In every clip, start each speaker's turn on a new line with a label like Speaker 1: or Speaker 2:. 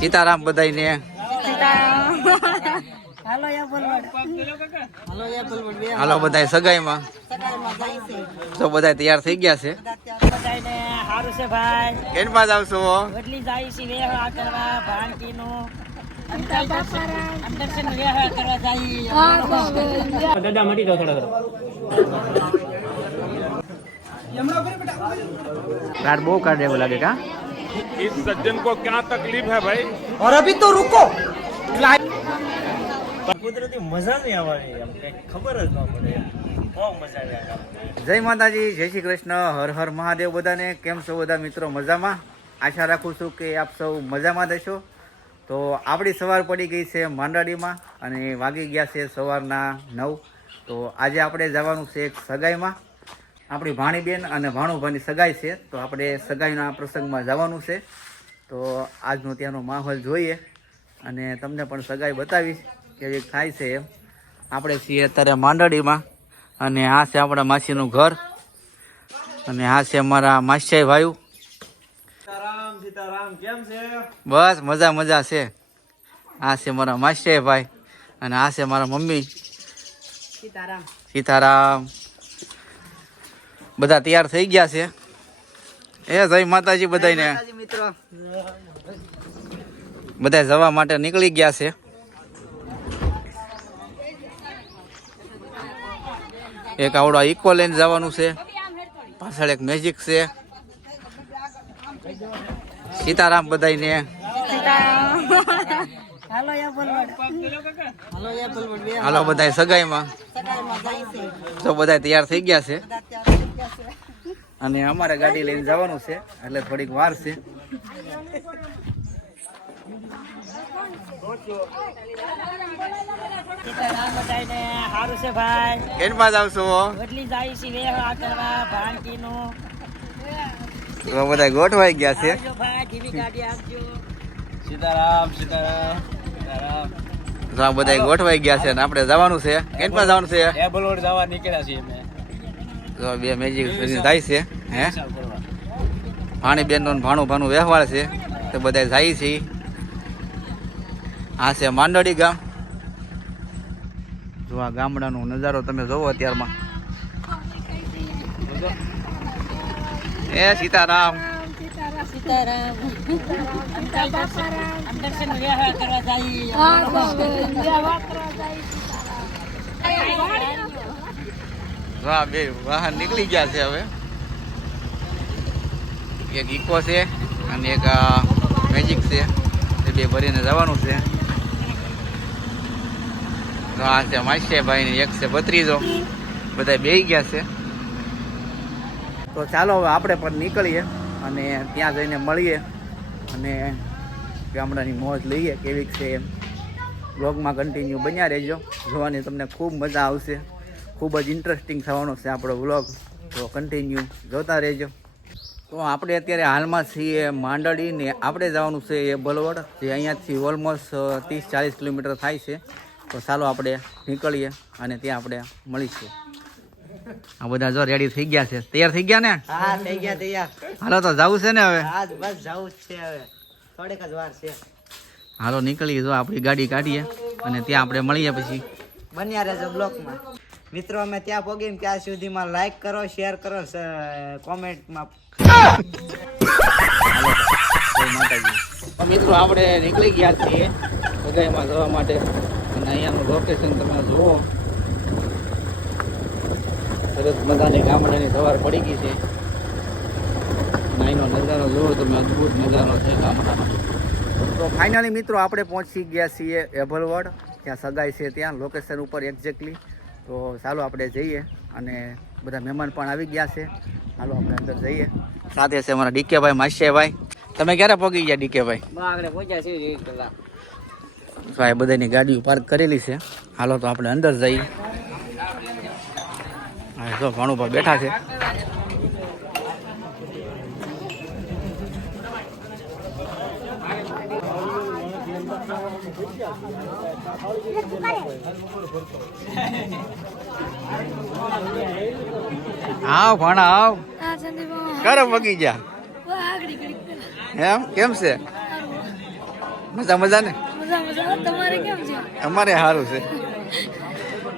Speaker 1: સીતારામ બધાયને.
Speaker 2: હાલો યા હાલો યા બોલવડ બે
Speaker 1: બધાય સગાઈમાં. તો બધા તૈયાર થઈ ગયા છે.
Speaker 2: બધાને સારું છે ભાઈ.
Speaker 1: કેન પાસ આવશો
Speaker 2: એટલી જાય છે વેહવા કરવા ભાણકીનું અંદર્શન કરવા જાય.
Speaker 3: દાદા મટી જાવ થોડા થોડા.
Speaker 1: કાર્ડ બહુ કાર્ડ એવું લાગે કા?
Speaker 4: इस सज्जन को क्या तकलीफ है भाई
Speaker 2: और अभी तो रुको
Speaker 3: કુદરતી મજા નહીં આવવાની એમ કઈ ખબર જ ન પડે બહુ મજા આવે
Speaker 1: જય માતાજી જય શ્રી કૃષ્ણ હર હર મહાદેવ બધાને કેમ છો બધા મિત્રો મજામાં આશા રાખું છું કે આપ સૌ મજામાં દેશો તો આપણી સવાર પડી ગઈ છે માંડાડીમાં અને વાગી ગયા છે સવારના નવ તો આજે આપણે જવાનું છે એક સગાઈમાં આપણી ભાણીબેન અને ભાણુભાઈની સગાઈ છે તો આપણે સગાઈના પ્રસંગમાં જવાનું છે. તો આજનો ત્યાંનો માહોલ જોઈએ અને તમને પણ સગાઈ બતાવીશ કેવી થાય છે એમ. આપણે છીએ અત્યારે માંડડીમાં અને આ છે આપણા માસીનું ઘર અને આ છે અમારા માસિયાઈ ભાઈ
Speaker 3: સીતારામ સીતારામ છે?
Speaker 1: બસ મજા મજા છે. આ છે મારા માસિયાઈ ભાઈ અને આ છે મારા મમ્મી.
Speaker 2: સીતારામ.
Speaker 1: સીતારામ. બધા તૈયાર થઈ ગયા છે. એ જય માતાજી બધાને
Speaker 2: મિત્રો.
Speaker 1: બધા જવા માટે નીકળી ગયા છે. એક આવડો ઇકો લઈને જવાનું છે. પાછળ એક મેજિક છે. સીતારામ બધાને
Speaker 2: હાલો
Speaker 1: બધા સગાઈમાં. તો બધા તૈયાર થઈ ગયા છે
Speaker 2: બધા ત્યાં થઈ ગયા છે
Speaker 1: અને અમારે ગાડી લઈને જવાનું છે એટલે થોડીક વાર છે.
Speaker 2: સારું છે? ભાઈ જાય છે કરવા
Speaker 1: બધા ગોઠવાઈ ગયા છે.
Speaker 3: સીતારામ સીતારામ સીતારામ.
Speaker 1: બધા ગોઠવાઈ ગયા છે અને આપણે જવાનું છે. કેન પાસ જવાનું છે?
Speaker 3: જવા નીકળ્યા છીએ અમે.
Speaker 1: તો બે મેજિક જાય છે હે? ભાણી બેન ભાણું ભાણું વ્યવહાર છે તો બધા જાય છે. આ છે માંડળી ગામ. જો આ ગામડાનો નજારો તમે જોવો અત્યારમાં. એ સીતારામ.
Speaker 2: સીતારામ અંદર્શન વેહવા કરવા જાય
Speaker 1: વાહ બે વાહન નીકળી ગયા છે હવે. એક ઇકો છે અને એક મેજિક છે. એ બે ભરીને જવાનું છે. આ છે માસ્યાભાઈ ને એક છે ભત્રીજો. બધા બે ગયા છે. તો ચાલો હવે આપણે પણ નીકળીએ અને ત્યાં જઈને મળીએ અને ગામડાની મોજ લઈએ કેવી છે એમ. બ્લોગમાં કન્ટિન્યુ બન્યા રહેજો. જોવાની તમને ખૂબ મજા આવશે. ખૂબ જ ઇન્ટરેસ્ટિંગ થવાનો છે આપણો વ્લોગ તો કન્ટિન્યુ જોતા રહેજો. તો આપણે અત્યારે હાલમાં છીએ માંડળીને આપણે જવાનું છે એ બલવડ જે અહીંયાથી ઓલમોસ્ટ ત્રીસ ચાલીસ કિલોમીટર થાય છે. તો ચાલો આપણે નીકળીએ અને ત્યાં આપણે મળીશું. આ બધા જો રેડી થઈ ગયા છે. તૈયાર થઈ ગયા ને?
Speaker 2: હા થઈ ગયા તૈયાર.
Speaker 1: હાલો તો જવું છે ને હવે?
Speaker 2: આજ બસ જવું છે હવે. થોડીક જ વાર છે.
Speaker 1: હાલો નીકળીએ જો આપણી ગાડી કાઢીએ અને ત્યાં આપણે મળીએ પછી.
Speaker 2: બન્યા રહેજો બ્લોકમાં. મિત્રો અમે ત્યાં પહોંચીને ત્યાં સુધીમાં લાઈક કરો શેર કરો કોમેન્ટમાં.
Speaker 1: મિત્રો આપણે નીકળી ગયા છીએ સગાઈમાં જવા માટે. અને અહીંયાનું લોકેશન તમે જુઓ. સરસ મજાની ગામડાની સવાર પડી ગઈ છે. અહીંનો નજારો જુઓ તમે અદ્ભુત નજારો છે ગામડાનો. તો ફાઇનલી મિત્રો આપણે પહોંચી ગયા છીએ એભલવડ. ત્યાં સગાઈ છે ત્યાં લોકેશન ઉપર એક્ઝેક્ટલી તો ચાલો આપણે જઈએ અને બધા મહેમાન પણ આવી ગયા છે. ચાલો આપણે અંદર જઈએ. સાથે છે અમારા ડીકેભાઈ માસેભાઈ. તમે ક્યારે પહોંચી ગયા ડીકેભાઈ? ભાઈ બધાની ગાડીઓ પાર્ક કરેલી છે. હાલો તો આપણે અંદર જઈએ. જો ભાણુભાઈ બેઠા છે. આવ ભણ આવ. કરો જા એમ? કેમ છે? મજા મજા ને? અમારે સારું છે.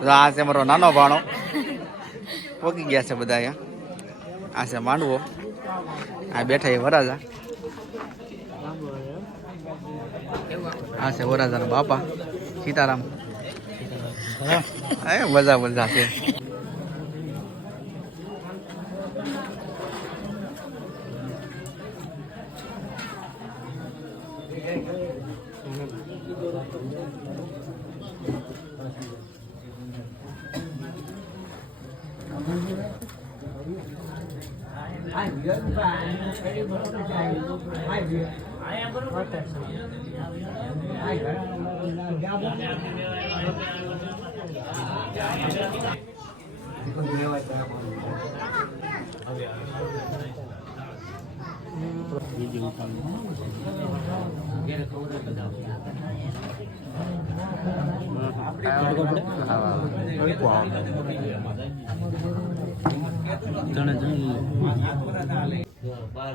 Speaker 1: તો આ છે મારો નાનો ભાણો. પોકી ગયા છે બધા અહીંયા. આ છે માંડવો. આ બેઠા એ વરાજા. આ છે વરાજાના બાપા. સીતારામ એ મજા મજા છે જણે જણે બાર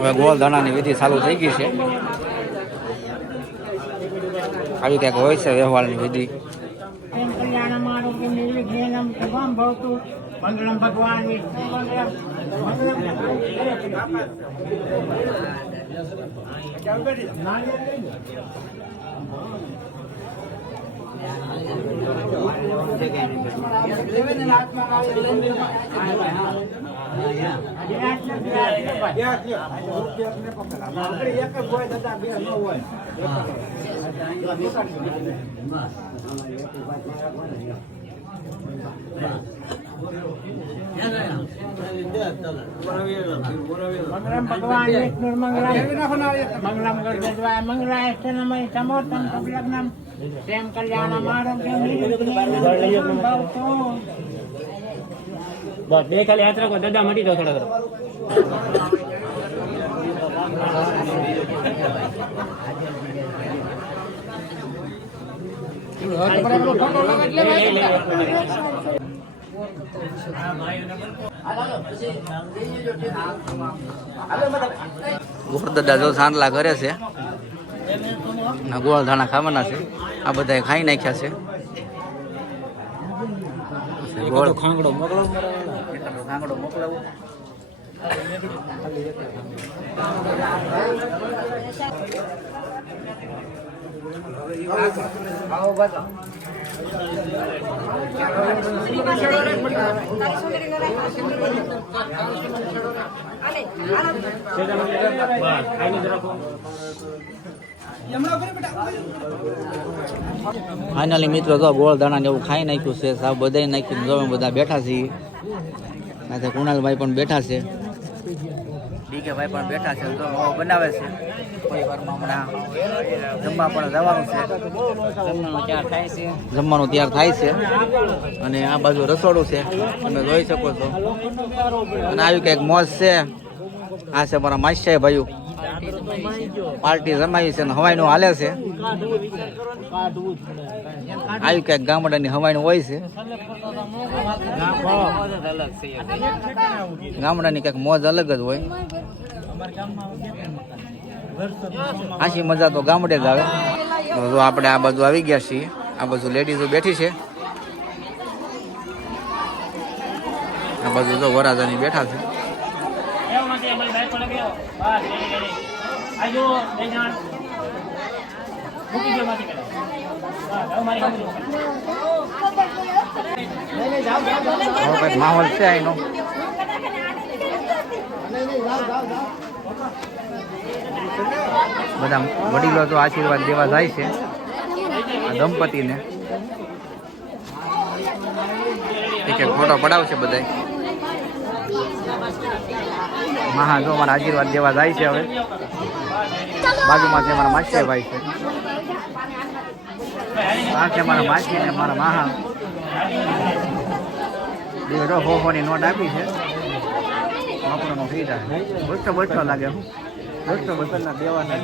Speaker 1: હવે ગોળ દાણાની વિધિ ચાલુ થઈ ગઈ છે. આવી કંઈક હોય છે વ્યવહારની વિધિ.
Speaker 5: નિર્વિઘ્નમ શુભમ ભવતુ મંગળમ ભગવાન વિષ્ણુ મંગલમ મંગલમ હોય ગર્ભદ્વાય
Speaker 2: બસ બે ખાલી હાથ રાખો દાદા મટી જાવ થોડા થોડા
Speaker 1: ગોરદાદા જો સાંડલા કરે છે. ગોળ ધાણા ખાવાના છે. આ બધા ખાઈ નાખ્યા છે. ગોળ
Speaker 2: ખાંગડો મોકલો.
Speaker 1: ખાંગડો મોકલાવો. ફાઇનલી મિત્રો તો ગોળ દાણા ને એવું ખાઈ નાખ્યું છે, સાવ બધા નાખ્યું જો બધા બેઠા છીએ. કુણાલભાઈ પણ બેઠા છે. ડીકે ભાઈ પણ બેઠા છે, તો માવો બનાવે છે. થોડી વારમાં હમણાં જમવા પણ જવાનું છે.
Speaker 3: જમવાનું ચાર થાય છે.
Speaker 1: જમવાનું તૈયાર થાય છે. અને આ બાજુ રસોડું છે. તમે જોઈ શકો છો. અને આવી કંઈક મોજ છે. આ છે મારા માસ્યા ભાઈઓ. પાર્ટી જમાવી છે અને હવાઈનું હાલે છે. આવી કંઈક ગામડાની હવાઈનું હોય છે. ગામડાની કંઈક મોજ અલગ જ હોય. આશી મજા તો ગામડે જ આવે. જો આપણે આ બાજુ આવી ગયા છીએ. આ બાજુ લેડીઝો બેઠી છે. આ બાજુ જો વરાજાની બેઠા છે.
Speaker 2: આજો
Speaker 1: આવો કંઈક માહોલ છે એનો બધા વડીલો તો આશીર્વાદ દેવા જાય છે. આ દંપતીને. એક એક ફોટો પડાવશે બધાય. મહા જો અમારા આશીર્વાદ દેવા જાય છે હવે. બાજુમાં છે અમારા ભાઈ છે. આ છે મારા માસી ને મારા માહા બે હો હોની નોટ આપી છે વાપરવાનો ફી થાય બસો બસો લાગે હું બસો બસો ના દેવાના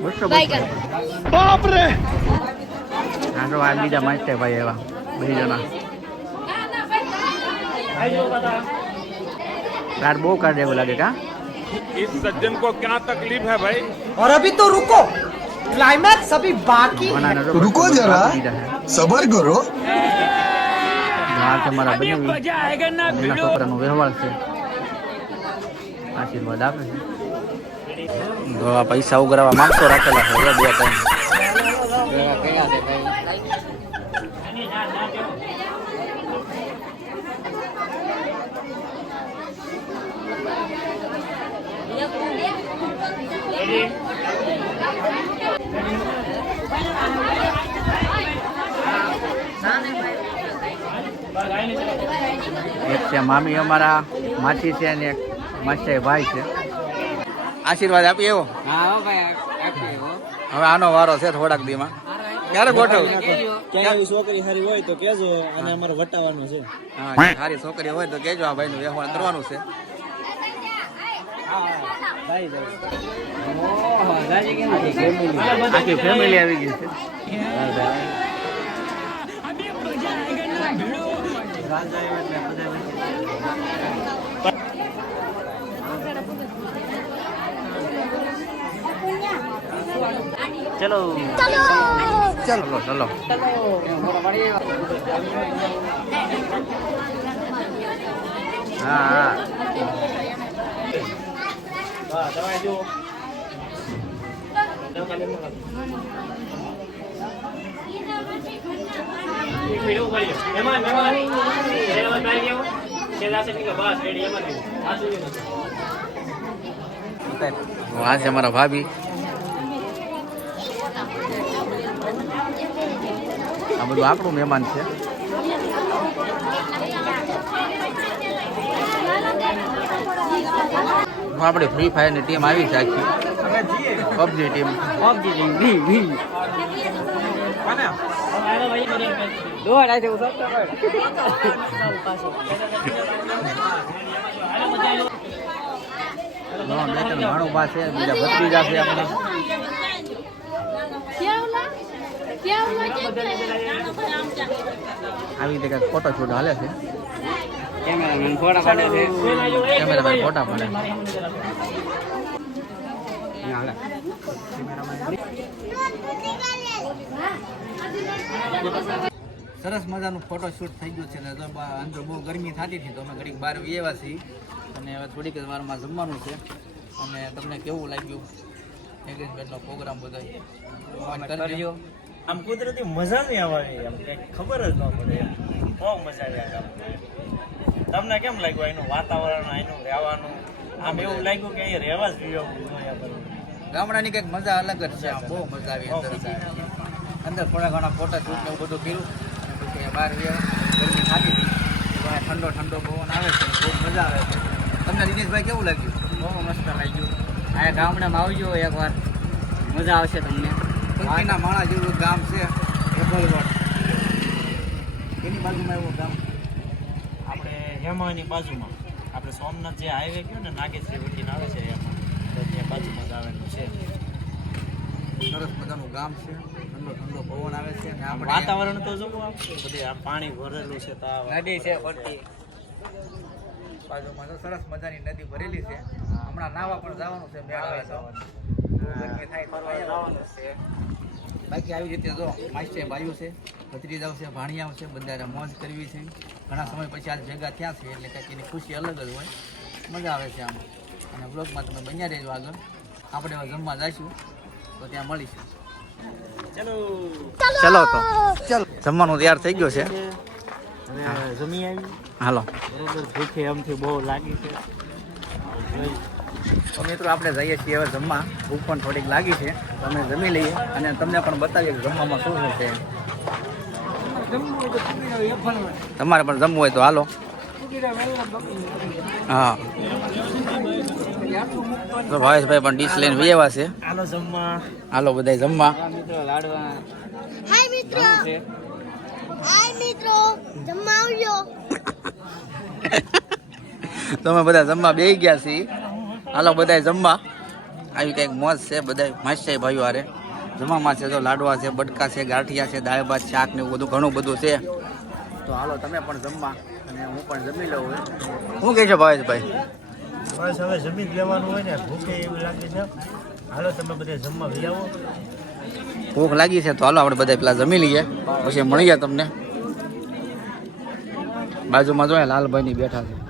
Speaker 1: બસો બસો બાપરે હા જો આ બીજા માસ્ટર ભાઈ એવા બે જણા
Speaker 2: આવજો બધા
Speaker 1: કાર્ડ બહુ કાર્ડ એવું લાગે કા
Speaker 4: इस सज्जन को क्या तकलीफ है भाई
Speaker 6: और अभी तो रुको क्लाइमैक्स अभी बाकी
Speaker 1: બનાના જો
Speaker 7: रुको
Speaker 1: બસો
Speaker 7: जरा
Speaker 1: બીજા છે.
Speaker 7: सबर करो
Speaker 1: આ છે મારા બનેવી એના છોકરાનો વ્યવહાર છે આશીર્વાદ આપે છે તો આ પૈસા ઉઘરાવા માંગતો રાખેલા છે હવે બે ત્રણ એક છે મામી અમારા માસી છે અને એક માસી ભાઈ છે. આશીર્વાદ આપી એવો? હવે આનો વારો છે થોડાક દીમાં. ક્યારે ગોઠવ?
Speaker 3: ક્યાંય છોકરી સારી હોય તો કેજો અને અમારે વટાવવાનું છે.
Speaker 1: હા સારી છોકરી હોય તો કેજો આ ભાઈનું વ્યવહાર કરવાનું છે. આખી ફેમિલી આવી ગઈ છે. ચલો ચલો ચલો હા
Speaker 2: એક મિનિટ ઊભા રહ્યો. મહેમાન, મહેમાન. આ
Speaker 1: છે અમારા ભાભી. આ બધું આપણું મહેમાન છે. હું આપણે ફ્રી ફાયરની ટીમ આવી છે આખી. પબજી ટીમ બે ત્રણ ભાણું બા છે. બીજા ભત્રીજા છે આપણે આવી રીતે કંઈક ફોટો શૂટ હાલે છે. કેમેરામેન ફોટા પાડે છે. કેમેરામેન ફોટા પાડે સરસ મજાનું ફોટોશૂટ થઈ ગયું છે ને તો અંદર બહુ ગરમી થતી હતી તો અમે ઘડીક બહાર વ્યવા છીએ. અને હવે થોડીક જ વારમાં જમવાનું છે. અને તમને કેવું લાગ્યું? એંગેજમેન્ટનો પ્રોગ્રામ બધો કરજો.
Speaker 3: આમ કુદરતી મજા નહીં આવવાની આમ કંઈક ખબર જ ન પડે. એમ. બહુ મજા આવી તમને કેમ લાગ્યું એનું વાતાવરણ એનું રહેવાનું? આમ એવું લાગ્યું કે અહીં રહેવા જ જોઈએ
Speaker 1: ગામડાની કંઈક મજા અલગ જ છે આમ. બહુ મજા આવી અંદર અંદર થોડા ઘણા ફોટા શૂટ ને એવું બધું કર્યું. અહીંયા બહાર ગરમી થાકી હતી ઠંડો ઠંડો પવન આવે છે બહુ મજા આવે છે. તમને દિનેશભાઈ કેવું લાગ્યું?
Speaker 3: બહુ મસ્ત લાગ્યું. આ ગામડામાં આવજો એકવાર. મજા આવશે તમને.
Speaker 1: કંપનીના માણા જેવું ગામ છે એબલવડ. એની બાજુમાં એવું ગામ?
Speaker 3: આપણે હેમાની બાજુમાં. આપણે સોમનાથ જે હાઈવે કયો ને નાગેશ્રી વટીને આવે છે એમાં તો ત્યાં બાજુમાં જ આવેલું છે.
Speaker 1: સરસ મજાનું ગામ છે. ઠંડો ઠંડો પવન આવે છે અને આપણે
Speaker 3: વાતાવરણ તો જોવું આમ. બધે આમ પાણી ભરેલું છે તો આ
Speaker 1: નદી છે બાજુમાં તો સરસ મજાની નદી ભરેલી છે. હમણાં નાવા પણ જવાનું છે મેળવે તો. ગરમી થાય તો જવાનું છે. બાકી આવી રીતે જો માસ્ટર ભાઈઓ છે ભત્રીજ છે ભાણી છે બધા મોજ કરવી છે. ઘણા સમય પછી આજ ભેગા થયા છે એટલે કંઈક એની ખુશી અલગ જ હોય. મજા આવે છે આમ. અને બ્લોગમાં તમે બન્યા રહેજો આગળ. આપણે જમવા જઈશું. તો ત્યાં મળીશું.
Speaker 3: ચલો.
Speaker 1: ચલો તો. ચલો. જમવાનું તૈયાર થઈ ગયો છે.
Speaker 3: હવે જમી આવી.
Speaker 1: હાલો.
Speaker 3: બરોબર ભૂખે એમથી બહુ લાગી છે.
Speaker 1: તો મિત્રો આપણે જઈએ છીએ હવે જમવા. ભૂખ પણ થોડીક લાગી છે. તો અમે જમી લઈએ અને તમને પણ બતાવીએ કે જમવામાં શું શું છે તમારે પણ જમવું હોય તો હાલો. હા. તો ભાવેશભાઈ પણ ડીશ લઈને વેવા છે.
Speaker 3: આનો જમવા.
Speaker 1: હાલો બધા જમવા.
Speaker 8: હાય મિત્રો. હાય મિત્રો. જમવા આવજો.
Speaker 1: તમે બધા જમવા બેસી ગયા છીએ હાલો બધા જમવા. આવી કંઈક મોજ છે બધા માસ્ટર ભાઈઓ હારે. જમવામાં છે તો લાડવા છે બટકા છે ગાંઠિયા છે દાળ ભાત શાક ને એવું બધું ઘણું બધું છે. તો હાલો તમે પણ જમવા. અને હું પણ જમી લઉં શું કહે છે ભાવેશભાઈ?
Speaker 3: બસ હવે જમીન લેવાનું હોય ને, ભૂખે એવું લાગે છે. હાલો, તમે બધા જમવા આવો.
Speaker 1: ભૂખ લાગી છે તો હાલો, આપણે બધા પેલા જમી લઈએ. પછી મળીએ તમને. બાજુમાં જોઈએ લાલભાઈ ની બેઠા છે.